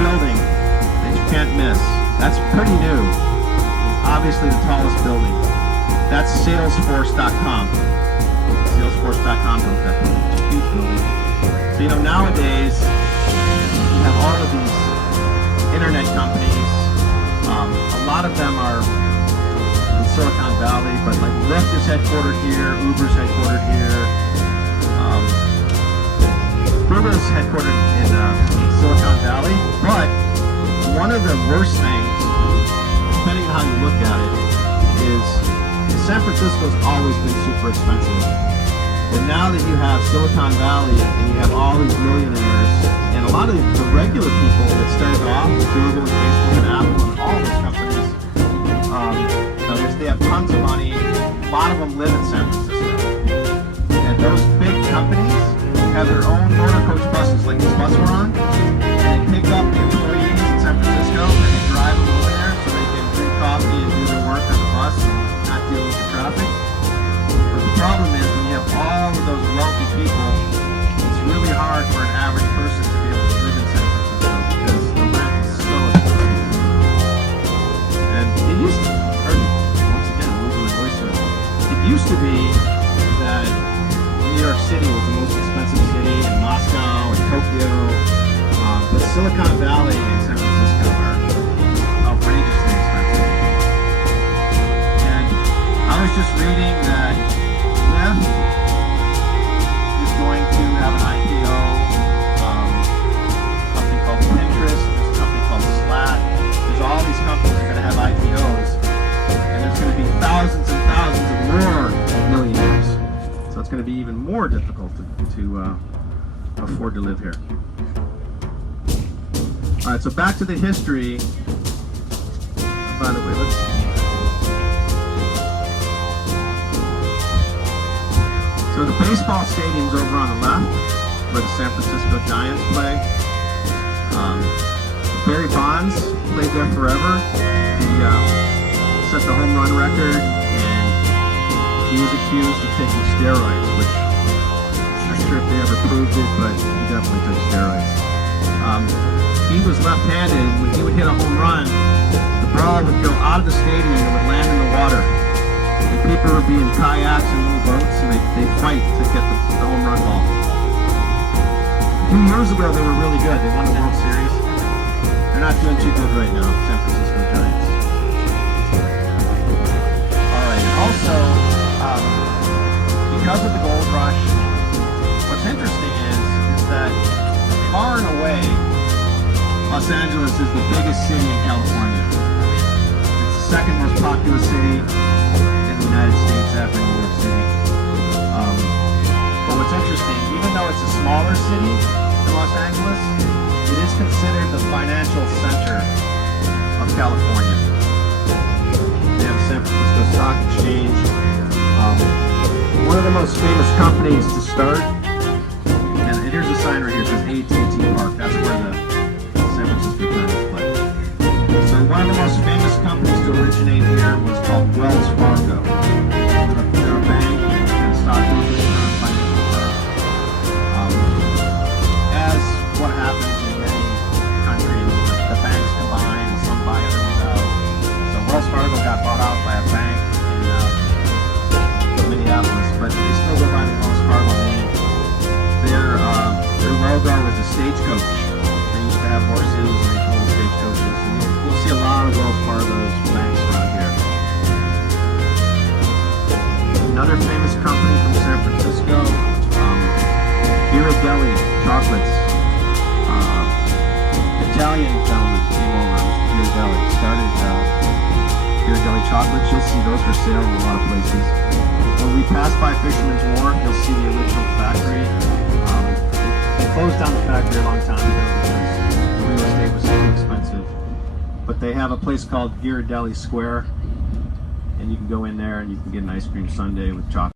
building that you can't miss, that's pretty new. Obviously the tallest building. That's Salesforce.com. Salesforce.com built that building. It's a huge building. So nowadays you have all of these internet companies. A lot of them are in Silicon Valley, but like Lyft is headquartered here, Uber's headquartered here. Google's headquartered in Silicon Valley, but one of the worst things, depending on how you look at it, is San Francisco's always been super expensive. But now that you have Silicon Valley and you have all these millionaires and a lot of the regular people that started off with Google and Facebook and Apple and all these companies, they have tons of money. A lot of them live in San Francisco. And those big companies have their own motor coach buses like this bus we're on, and they pick up the employees in San Francisco and they drive them over there so they can drink coffee and do their work on the bus and not deal with the traffic. But the problem is when you have all of those wealthy people, it's really hard for an average person to be able to live in San Francisco because the rent is so expensive. And it used to, once again, I'm losing my voice here. It used to be that New York City was the most expensive city, and Moscow and Tokyo, but Silicon Valley and San Francisco are outrageously expensive. And I was just reading that Lyft is going to have an IPO, something called Pinterest, there's a company called Slack, there's all these companies that are going to have IPOs, and there's going to be thousands and thousands of more millionaires. So it's going to be even more difficult to afford to live here. All right, so back to the history. By the way, let's see. So the baseball stadium's over on the left, where the San Francisco Giants play. Barry Bonds played there forever. He set the home run record, and he was accused of taking steroids, which I'm not sure if they ever proved it, but he definitely took steroids. He was left-handed, and when he would hit a home run, the ball would go out of the stadium and would land in the water. And people would be in kayaks and little boats, and they'd fight to get the home run ball. A few years ago, they were really good. They won the World Series. They're not doing too good right now, San Francisco Giants. All right, and also, because of the gold rush, what's interesting is that far and away, Los Angeles is the biggest city in California. It's the second most populous city in the United States after New York City. But what's interesting, even though it's a smaller city than Los Angeles, it is considered the financial center of California. They have a San Francisco Stock Exchange. One of the most famous companies to start, and here's a sign right here, it says AT&T Park. That's where the San Francisco Giants play. So one of the most famous companies to originate here was called Wells Fargo. They're a bank and stockbrokers firm, financial firm. As what happens in many countries, the banks combine, some buy other ones out. So Wells Fargo got bought out by a bank in Minneapolis, but they still go by the Wells Fargo name. Their logo is a stagecoach. They used to have horses and they pulled stagecoaches. And you'll see a lot of Wells Fargo's banks around here. Another famous company from San Francisco, Ghirardelli Chocolates. Italian gentleman came over, Ghirardelli, started Ghirardelli Chocolates. You'll see those for sale in a lot of places. When we pass by Fisherman's Wharf, you'll see the original factory. They closed down the factory a long time ago because the real estate was so expensive. But they have a place called Ghirardelli Square, and you can go in there and you can get an ice cream sundae with chocolate.